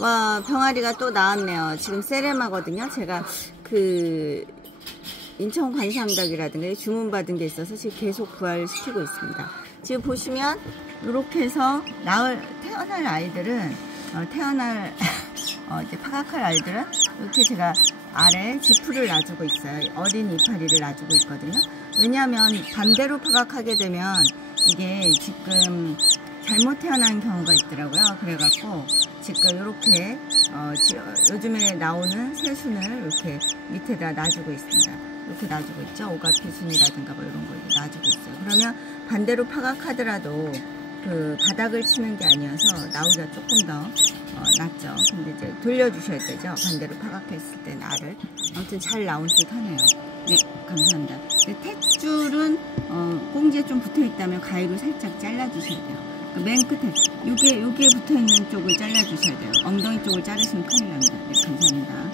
와, 병아리가 또 나왔네요. 지금 세레마거든요. 제가 그 인천 관상닭이라든가 주문받은 게 있어서 지금 계속 부활시키고 있습니다. 지금 보시면 이렇게 해서 태어날 아이들은 이제 파각할 아이들은 이렇게 제가 아래 지푸를 놔주고 있어요. 어린 이파리를 놔주고 있거든요. 왜냐하면 반대로 파각하게 되면 이게 지금 잘못 태어난 경우가 있더라고요. 그래갖고 지금 이렇게 요즘에 나오는 새순을 이렇게 밑에다 놔주고 있습니다. 이렇게 놔주고 있죠. 오가피순이라든가 뭐 이런 거 이렇게 놔주고 있어요. 그러면 반대로 파각하더라도 그 바닥을 치는 게 아니어서 나오기가 조금 더 낫죠. 근데 이제 돌려주셔야 되죠. 반대로 파각했을 때 알을. 아무튼 잘 나온 듯 하네요. 네, 감사합니다. 탯줄은 꽁지에 좀 붙어 있다면 가위로 살짝 잘라주셔야 돼요. 맨 끝에 요게 붙어 있는 쪽을 잘라주셔야 돼요. 엉덩이 쪽을 자르시면 큰일 납니다. 네, 감사합니다.